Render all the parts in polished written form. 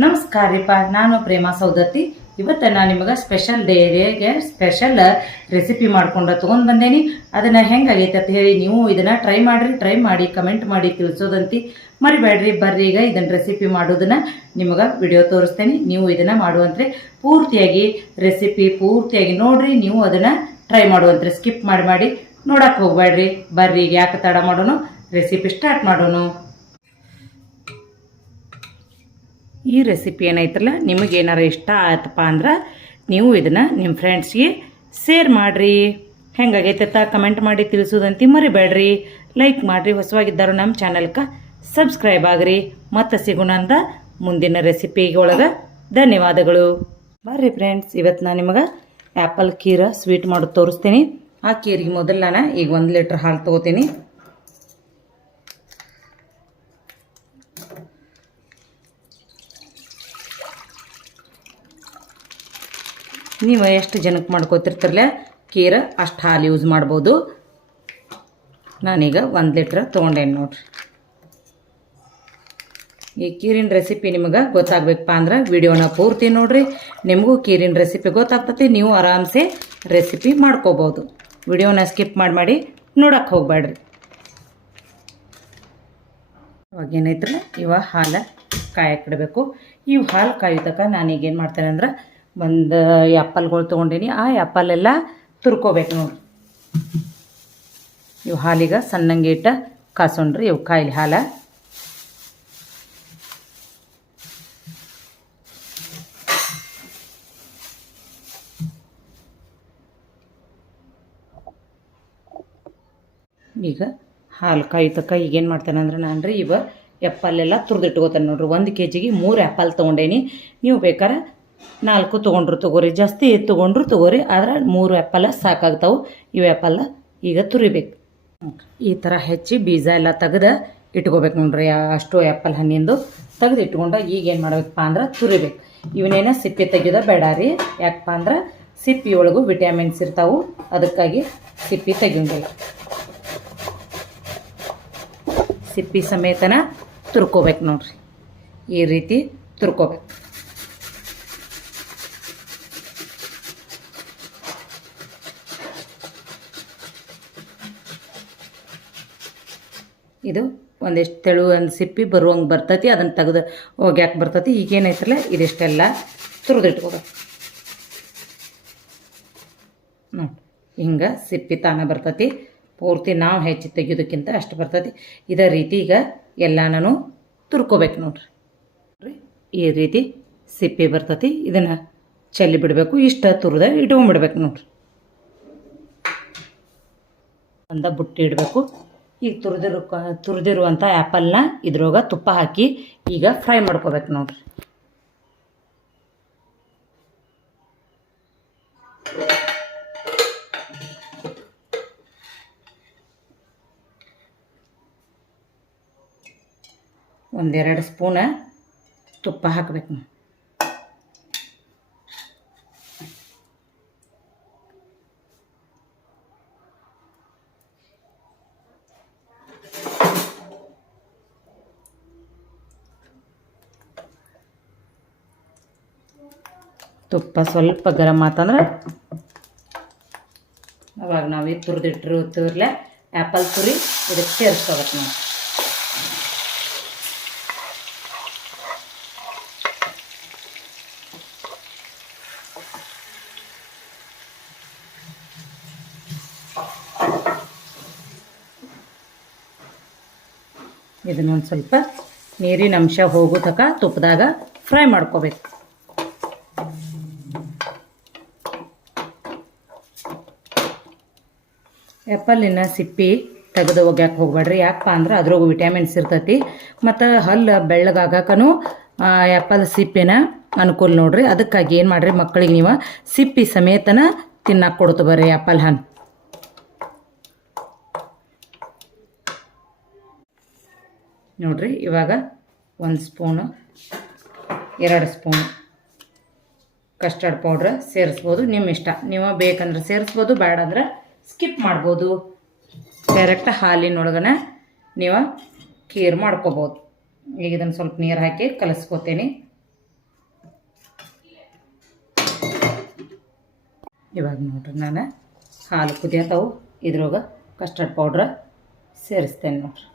ನಮಸ್ಕಾರ ರೀಪಾ, ನಾನು ಪ್ರೇಮಾ ಸೌದತ್ತಿ. ಇವತ್ತು ನಾನು ನಿಮಗೆ ಸ್ಪೆಷಲ್ ಡೇಗೆ ಸ್ಪೆಷಲ್ ರೆಸಿಪಿ ಮಾಡ್ಕೊಂಡು ತೊಗೊಂಡು ಬಂದೇನಿ. ಅದನ್ನು ಹೆಂಗಾಗೈತೆ ಅಂತ ಹೇಳಿ ನೀವು ಇದನ್ನು ಟ್ರೈ ಮಾಡಿ ಕಮೆಂಟ್ ಮಾಡಿ ತಿಳಿಸೋದಂತಿ ಮರಿಬೇಡ್ರಿ. ಬರ್ರಿ, ಈಗ ಇದನ್ನು ರೆಸಿಪಿ ಮಾಡೋದನ್ನು ನಿಮಗೆ ವಿಡಿಯೋ ತೋರಿಸ್ತೇನೆ. ನೀವು ಇದನ್ನು ಮಾಡುವಂತ್ರೆ ಪೂರ್ತಿಯಾಗಿ ರೆಸಿಪಿ ಪೂರ್ತಿಯಾಗಿ ನೋಡ್ರಿ. ನೀವು ಅದನ್ನು ಟ್ರೈ ಮಾಡುವಂತ್ರೆ ಸ್ಕಿಪ್ ಮಾಡಿ ನೋಡಕ್ಕೆ ಹೋಗ್ಬೇಡ್ರಿ. ಬರ್ರಿ, ಈಗ ಯಾಕೆ ತಡ ಮಾಡೋಣ, ರೆಸಿಪಿ ಸ್ಟಾರ್ಟ್ ಮಾಡೋಣ. ಈ ರೆಸಿಪಿ ಏನೈತ್ರಲ್ಲ, ನಿಮಗೇನಾರ ಇಷ್ಟ ಆಯ್ತಪ್ಪ ಅಂದ್ರೆ ನೀವು ಇದನ್ನು ನಿಮ್ಮ ಫ್ರೆಂಡ್ಸ್ಗೆ ಶೇರ್ ಮಾಡಿರಿ. ಹೆಂಗಾಗೈತೆ ಕಮೆಂಟ್ ಮಾಡಿ ತಿಳಿಸೋದಂತಿ ಮರಿಬೇಡ್ರಿ. ಲೈಕ್ ಮಾಡಿರಿ. ಹೊಸವಾಗಿದ್ದರು ನಮ್ಮ ಚಾನಲ್ಗೆ ಸಬ್ಸ್ಕ್ರೈಬ್ ಆಗ್ರಿ. ಮತ್ತೆ ಸಿಗೋಣ ಅಂತ ಮುಂದಿನ ರೆಸಿಪಿಗೊಳಗೆ. ಧನ್ಯವಾದಗಳು. ಬರ್ರಿ ಫ್ರೆಂಡ್ಸ್, ಇವತ್ತು ನಾನು ನಿಮಗೆ ಆ್ಯಪಲ್ ಖೀರ ಸ್ವೀಟ್ ಮಾಡೋದು ತೋರಿಸ್ತೀನಿ. ಆ ಖೀರಿಗೆ ಮೊದಲು ನಾನು ಈಗ 1 ಲೀಟ್ರ್ ಹಾಲು ತೊಗೋತೀನಿ. ನೀವು ಎಷ್ಟು ಜನಕ್ಕೆ ಮಾಡ್ಕೋತಿರ್ತಿರಲ್ಲ ಖೀರ ಅಷ್ಟು ಹಾಲು ಯೂಸ್ ಮಾಡ್ಬೋದು. ನಾನೀಗ 1 ಲೀಟ್ರ್ ತೊಗೊಂಡೇನು ನೋಡ್ರಿ. ಈ ಖೀರಿನ ರೆಸಿಪಿ ನಿಮಗೆ ಗೊತ್ತಾಗಬೇಕಪ್ಪ ಅಂದ್ರೆ ವಿಡಿಯೋನ ಪೂರ್ತಿ ನೋಡ್ರಿ. ನಿಮಗೂ ಖೀರಿನ ರೆಸಿಪಿ ಗೊತ್ತಾಗ್ತತಿ. ನೀವು ಆರಾಮ್ಸೆ ರೆಸಿಪಿ ಮಾಡ್ಕೋಬೋದು. ವಿಡಿಯೋನ ಸ್ಕಿಪ್ ಮಾಡಿ ನೋಡಕ್ಕೆ ಹೋಗ್ಬೇಡ್ರಿ. ಇವಾಗ ಏನೈತ್ರಲ್ಲ, ಇವಾಗ ಹಾಲು ಕಾಯಕ್ಕೆ ಇಡಬೇಕು. ಇವು ಹಾಲು ಕಾಯೋತಕ್ಕ ನಾನೀಗೇನು ಮಾಡ್ತೇನೆ ಅಂದ್ರೆ ಒಂದು ಆ್ಯಪಲ್ಗಳು ತೊಗೊಂಡೀನಿ. ಆ ಆ್ಯಪಲ್ಲೆಲ್ಲ ತುರ್ಕೋಬೇಕು ನೋಡಿ. ಇವು ಹಾಲಿಗೆ ಸಣ್ಣಂಗೆ ಇಟ್ಟ ಕಾಸೋಣ್ರಿ. ಇವು ಕಾಯಿಲೆ ಹಾಲು ಈಗ ಹಾಲು ಕಾಯ್ತಕ್ಕ ಈಗೇನು ಮಾಡ್ತೇನೆ ಅಂದ್ರೆ ನಾನು ರೀ ಇವ ಆ್ಯಪಲ್ಲೆಲ್ಲ ತುರಿದಿಟ್ಕೋತೇನೆ ನೋಡ್ರಿ. 1 kgಗೆ 3 ಆ್ಯಪಲ್ ತೊಗೊಂಡೇನಿ. ನೀವು ಬೇಕಾರೆ 4 ತೊಗೊಂಡ್ರು ತೊಗೋರಿ, ಜಾಸ್ತಿ ತೊಗೊಂಡ್ರು ತೊಗೋರಿ. ಆದ್ರೆ 3 ಆ್ಯಪಲ್ ಸಾಕಾಗ್ತಾವೆ. ಇವು ಆ್ಯಪಲ್ ಈಗ ತುರಿಬೇಕು. ಈ ಥರ ಹೆಚ್ಚಿ ಬೀಜ ಎಲ್ಲ ತೆಗೆದು ಇಟ್ಕೋಬೇಕು ನೋಡ್ರಿ. ಅಷ್ಟು ಆ್ಯಪಲ್ ಹಣ್ಣಿಂದು ತೆಗೆದು ಇಟ್ಕೊಂಡು ಈಗ ಏನು ಮಾಡ್ಬೇಕಪ್ಪ ಅಂದ್ರೆ ತುರಿಬೇಕು. ಇವನೇನ ಸಿಪ್ಪೆ ತೆಗೆಯೋದ ಬೇಡ ರೀ. ಯಾಕಪ್ಪ ಅಂದ್ರೆ ಸಿಪ್ಪಿಯೊಳಗೂ ವಿಟಮಿನ್ಸ್ ಇರ್ತಾವೆ, ಅದಕ್ಕಾಗಿ ಸಿಪ್ಪಿ ತೆಗಿಬೇಕು. ಸಿಪ್ಪಿ ಸಮೇತನ ತುರ್ಕೋಬೇಕು ನೋಡ್ರಿ. ಈ ರೀತಿ ತುರ್ಕೋಬೇಕು. ಇದು ಒಂದಿಷ್ಟು ತೆಳು ಒಂದು ಸಿಪ್ಪಿ ಬರುವಂಗೆ ಬರ್ತೈತಿ. ಅದನ್ನು ತೆಗೆದು ಹೋಗ್ಯಾಕೆ ಬರ್ತೈತಿ. ಈಗೇನೈತ್ರಲ್ಲ ಇದಿಷ್ಟೆಲ್ಲ ತುರಿದಿಟ್ಕೋಬೇಕು ನೋಡಿ. ಹಿಂಗೆ ಸಿಪ್ಪಿ ತಾನ ಬರ್ತೈತಿ. ಪೂರ್ತಿ ನಾವು ಹೆಚ್ಚು ತೆಗೆಯೋದಕ್ಕಿಂತ ಅಷ್ಟು ಬರ್ತೈತಿ. ಇದೇ ರೀತಿ ಈಗ ಎಲ್ಲನೂ ತುರ್ಕೋಬೇಕು ನೋಡ್ರಿ. ಈ ರೀತಿ ಸಿಪ್ಪಿ ಬರ್ತೈತಿ. ಇದನ್ನು ಚೆಲ್ಲಿ ಬಿಡಬೇಕು. ಇಷ್ಟ ತುರಿದ ಇಟ್ಕೊಂಡ್ಬಿಡ್ಬೇಕು ನೋಡ್ರಿ. ಒಂದ ಬುಟ್ಟಿ ಇಡಬೇಕು. ಈಗ ತುರಿದಿರುವಂಥ ಆ್ಯಪಲ್ನ ಇದ್ರೊಳಗೆ ತುಪ್ಪ ಹಾಕಿ ಈಗ ಫ್ರೈ ಮಾಡ್ಕೋಬೇಕು ನೋಡ್ರಿ. ಒಂದೆರಡು ಸ್ಪೂನ ತುಪ್ಪ ಹಾಕಬೇಕು. ತುಪ್ಪ ಸ್ವಲ್ಪ ಗರಂ ಆತಂದ್ರೆ ಅವಾಗ ನಾವು ತುರಿದಿಟ್ಟಿರ್ತೀವಲ್ಲ ಆ್ಯಪಲ್ ತುರಿ ಇದಕ್ಕೆ ಸೇರಿಸ್ಕೋಬೇಕು ನಾವು. ಇದನ್ನೊಂದು ಸ್ವಲ್ಪ ನೀರಿನ ಅಂಶ ಹೋಗೋ ತನಕ ತುಪ್ಪದಾಗ ಫ್ರೈ ಮಾಡ್ಕೋಬೇಕು. ಆ್ಯಪಲ್ಲಿನ ಸಿಪ್ಪಿ ತೆಗೆದು ಒಗ್ಯಾಕೆ ಹೋಗ್ಬೇಡ್ರಿ. ಯಾಕಪ್ಪ ಅಂದ್ರೆ ಅದ್ರಾಗೂ ವಿಟಮಿನ್ಸ್ ಇರ್ತೈತಿ. ಮತ್ತು ಹಲ್ಲು ಬೆಳ್ಳಗಾಗಕ್ಕೂ ಆ್ಯಪಲ್ ಸಿಪ್ಪಿನ ಅನುಕೂಲ ನೋಡ್ರಿ. ಅದಕ್ಕಾಗಿ ಏನು ಮಾಡಿರಿ, ಮಕ್ಕಳಿಗೆ ನೀವು ಸಿಪ್ಪಿ ಸಮೇತನ ತಿನ್ನಕ್ಕೆ ಕೊಡ್ತು ಬರ್ರಿ ಆ್ಯಪಲ್ ಹಣ್ಣು. ನೋಡ್ರಿ, ಇವಾಗ 1 ಸ್ಪೂನು 2 ಸ್ಪೂನು ಕಸ್ಟರ್ಡ್ ಪೌಡ್ರ್ ಸೇರಿಸ್ಬೋದು. ನಿಮ್ಮ ಇಷ್ಟ. ನೀವು ಬೇಕಂದ್ರೆ ಸೇರಿಸ್ಬೋದು, ಬೇಡ ಅಂದ್ರೆ ಸ್ಕಿಪ್ ಮಾಡ್ಬೋದು. ಡೈರೆಕ್ಟ್ ಹಾಲಿನೊಳಗನೆ ನೀವು ಖೀರ್ ಮಾಡ್ಕೋಬೋದು. ಈಗ ಇದನ್ನು ಸ್ವಲ್ಪ ನೀರು ಹಾಕಿ ಕಲಿಸ್ಕೋತೀನಿ. ಇವಾಗ ನೋಡ್ರಿ ನಾನು ಹಾಲು ಕುದಿಯತ್ತವು ಇದ್ರೊಳಗೆ ಕಸ್ಟರ್ಡ್ ಪೌಡ್ರ್ ಸೇರಿಸ್ತೇನೆ ನೋಡ್ರಿ.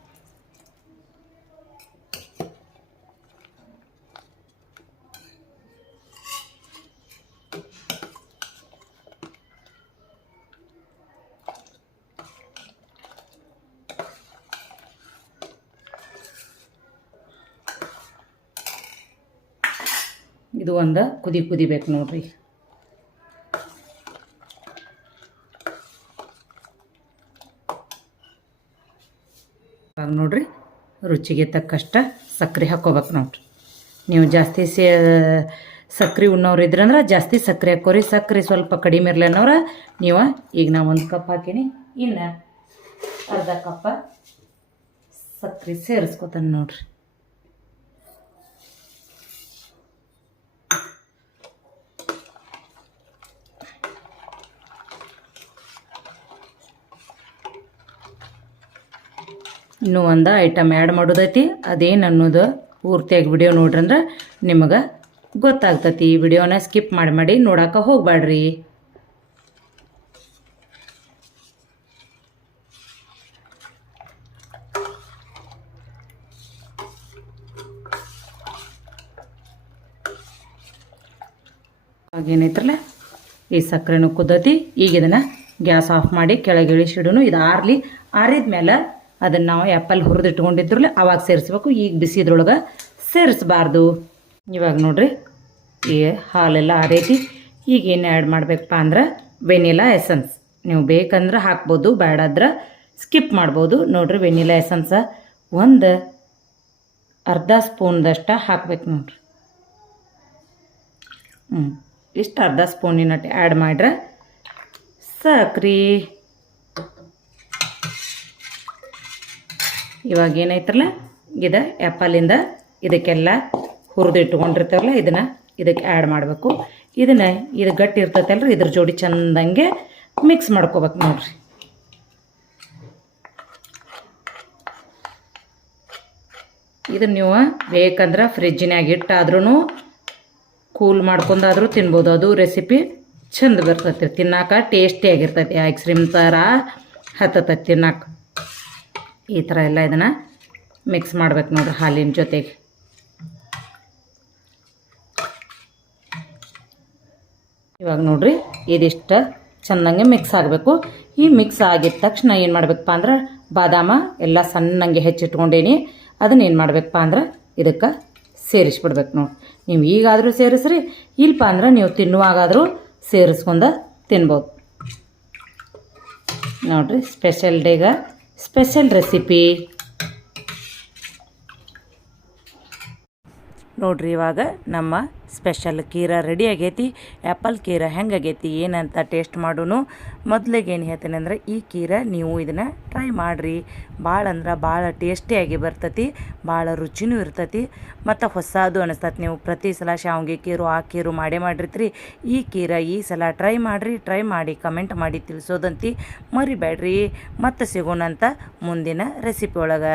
ಇದು ಒಂದು ಕುದಿಬೇಕು ನೋಡ್ರಿ. ಇವಾಗ ನೋಡ್ರಿ ರುಚಿಗೆ ತಕ್ಕಷ್ಟ ಸಕ್ಕರೆ ಹಾಕ್ಕೋಬೇಕು ನೋಡ್ರಿ. ನೀವು ಜಾಸ್ತಿ ಸಕ್ಕರೆ ಉಣ್ಣೋರು ಇದ್ರಂದ್ರೆ ಜಾಸ್ತಿ ಸಕ್ಕರೆ ಹಾಕೋರಿ. ಸಕ್ಕರೆ ಸ್ವಲ್ಪ ಕಡಿಮೆ ಇರಲಿ ಅನ್ನೋರ ನೀವು ಈಗ ನಾ 1 ಕಪ್ ಹಾಕೀನಿ, ಇನ್ನು ಅರ್ಧ ಕಪ್ಪ ಸಕ್ಕರೆ ಸೇರಿಸ್ಕೊತಾನೆ ನೋಡ್ರಿ. ಇನ್ನೂ ಒಂದು ಐಟಮ್ ಆ್ಯಡ್ ಮಾಡೋದೈತಿ, ಅದೇನು ಅನ್ನೋದು ಪೂರ್ತಿಯಾಗಿ ವಿಡಿಯೋ ನೋಡ್ರಿ ಅಂದ್ರೆ ನಿಮಗೆ ಗೊತ್ತಾಗ್ತೈತಿ. ಈ ವಿಡಿಯೋನ ಸ್ಕಿಪ್ ಮಾಡಿ ನೋಡೋಕೆ ಹೋಗಬೇಡ್ರಿ. ಹಾಗೇನೈತ್ರಲ್ಲ ಈ ಸಕ್ಕರೆನೂ ಕುದ್ದತಿ. ಈಗ ಇದನ್ನು ಗ್ಯಾಸ್ ಆಫ್ ಮಾಡಿ ಕೆಳಗೆ ಇಳಿಸಿಡೋನು. ಇದು ಆರಿದ ಮೇಲೆ ಅದನ್ನು ನಾವು ಆ್ಯಪಲ್ ಹುರಿದಿಟ್ಕೊಂಡಿದ್ರಲ್ಲ ಅವಾಗ ಸೇರಿಸ್ಬೇಕು. ಈಗ ಬಿಸಿದ್ರೊಳಗೆ ಸೇರಿಸ್ಬಾರ್ದು. ಇವಾಗ ನೋಡ್ರಿ ಈ ಹಾಲೆಲ್ಲ ಆರೈತಿ. ಈಗ ಏನು ಆ್ಯಡ್ ಮಾಡಬೇಕಪ್ಪ ಅಂದ್ರೆ ವೆನಿಲಾ ಎಸೆನ್ಸ್. ನೀವು ಬೇಕಂದ್ರೆ ಹಾಕ್ಬೋದು, ಬೇಡಾದ್ರೆ ಸ್ಕಿಪ್ ಮಾಡ್ಬೋದು. ನೋಡ್ರಿ ವೆನಿಲಾ ಎಸೆನ್ಸ ಒಂದು ಅರ್ಧ ಸ್ಪೂನ್ದಷ್ಟು ಹಾಕ್ಬೇಕು ನೋಡ್ರಿ. ಇಷ್ಟು ಅರ್ಧ ಸ್ಪೂನಿನಟ್ಟು ಆ್ಯಡ್ ಮಾಡ್ರೆ ಸಾಕ್ರಿ. ಇವಾಗ ಏನೈತ್ರಲ್ಲ ಇದು ಆ್ಯಪಲಿಂದ ಇದಕ್ಕೆಲ್ಲ ಹುರಿದಿಟ್ಕೊಂಡಿರ್ತಾರಲ್ಲ ಇದನ್ನು ಇದಕ್ಕೆ ಆ್ಯಡ್ ಮಾಡಬೇಕು. ಇದು ಗಟ್ಟಿ ಇರ್ತೈತಲ್ರಿ, ಇದ್ರ ಜೋಡಿ ಚೆಂದಂಗೆ ಮಿಕ್ಸ್ ಮಾಡ್ಕೋಬೇಕು ನೋಡ್ರಿ. ಇದನ್ನು ನೀವು ಬೇಕಂದ್ರೆ ಫ್ರಿಜ್ಜಿನಾಗ ಇಟ್ಟಾದ್ರೂ ಕೂಲ್ ಮಾಡ್ಕೊಂಡಾದ್ರೂ ತಿನ್ಬೋದು. ಅದು ರೆಸಿಪಿ ಚಂದ ಬರ್ತೈತಿ, ತಿನ್ನಾಕ ಟೇಸ್ಟಿಯಾಗಿರ್ತೈತಿ. ಐಸ್ ಕ್ರೀಮ್ ಥರ ಹತ್ತತೈತಿ ತಿನ್ನಾಕ. ಈ ಥರ ಎಲ್ಲ ಇದನ್ನು ಮಿಕ್ಸ್ ಮಾಡ್ಬೇಕು ನೋಡ್ರಿ ಹಾಲಿನ ಜೊತೆಗೆ. ಇವಾಗ ನೋಡ್ರಿ ಇದಿಷ್ಟು ಚೆಂದಂಗೆ ಮಿಕ್ಸ್ ಆಗಬೇಕು. ಈ ಮಿಕ್ಸ್ ಆಗಿದ ತಕ್ಷಣ ಏನು ಮಾಡಬೇಕಪ್ಪ ಅಂದ್ರೆ ಬಾದಾಮ ಎಲ್ಲ ಸಣ್ಣಂಗೆ ಹೆಚ್ಚಿಟ್ಕೊಂಡೇನಿ, ಅದನ್ನ ಏನು ಮಾಡಬೇಕಪ್ಪ ಅಂದ್ರೆ ಇದಕ್ಕೆ ಸೇರಿಸ್ಬಿಡ್ಬೇಕು ನೋಡಿ. ನೀವು ಈಗಾದರೂ ಸೇರಿಸ್ರಿ, ಇಲ್ಲಪ್ಪ ಅಂದ್ರೆ ನೀವು ತಿನ್ನುವಾಗಾದರೂ ಸೇರಿಸ್ಕೊಂಡು ತಿನ್ಬೋದು ನೋಡಿರಿ. ಸ್ಪೆಷಲ್ ಡೇಗೆ ಸ್ಪೆಷಲ್ ರೆಸಿಪಿ ನೋಡ್ರಿ. ಇವಾಗ ನಮ್ಮ ಸ್ಪೆಷಲ್ ಕೀರ ರೆಡಿ ಆಗೈತಿ. ಆ್ಯಪಲ್ ಕೀರ ಹೆಂಗಾಗೈತಿ ಏನಂತ ಟೇಸ್ಟ್ ಮಾಡೋನು. ಮೊದಲಿಗೆ ಏನು ಹೇಳ್ತೇನೆ ಅಂದರೆ ಈ ಕೀರ ನೀವು ಇದನ್ನು ಟ್ರೈ ಮಾಡಿರಿ. ಭಾಳ ಅಂದ್ರೆ ಭಾಳ ಟೇಸ್ಟಿಯಾಗಿ ಬರ್ತೈತಿ, ಭಾಳ ರುಚಿನೂ ಇರ್ತೈತಿ ಮತ್ತು ಹೊಸದು ಅನಿಸ್ತೈತಿ. ನೀವು ಪ್ರತಿ ಸಲ ಶಾವಿಗೆ ಕೀರು ಆ ಕೀರು ಮಾಡಿರ್ತೀರಿ. ಈ ಕೀರ ಈ ಸಲ ಟ್ರೈ ಮಾಡಿರಿ. ಟ್ರೈ ಮಾಡಿ ಕಮೆಂಟ್ ಮಾಡಿ ತಿಳಿಸೋದಂತ ಮರಿಬೇಡ್ರಿ. ಮತ್ತೆ ಸಿಗೋಣಂತ ಮುಂದಿನ ರೆಸಿಪಿ ಒಳಗೆ.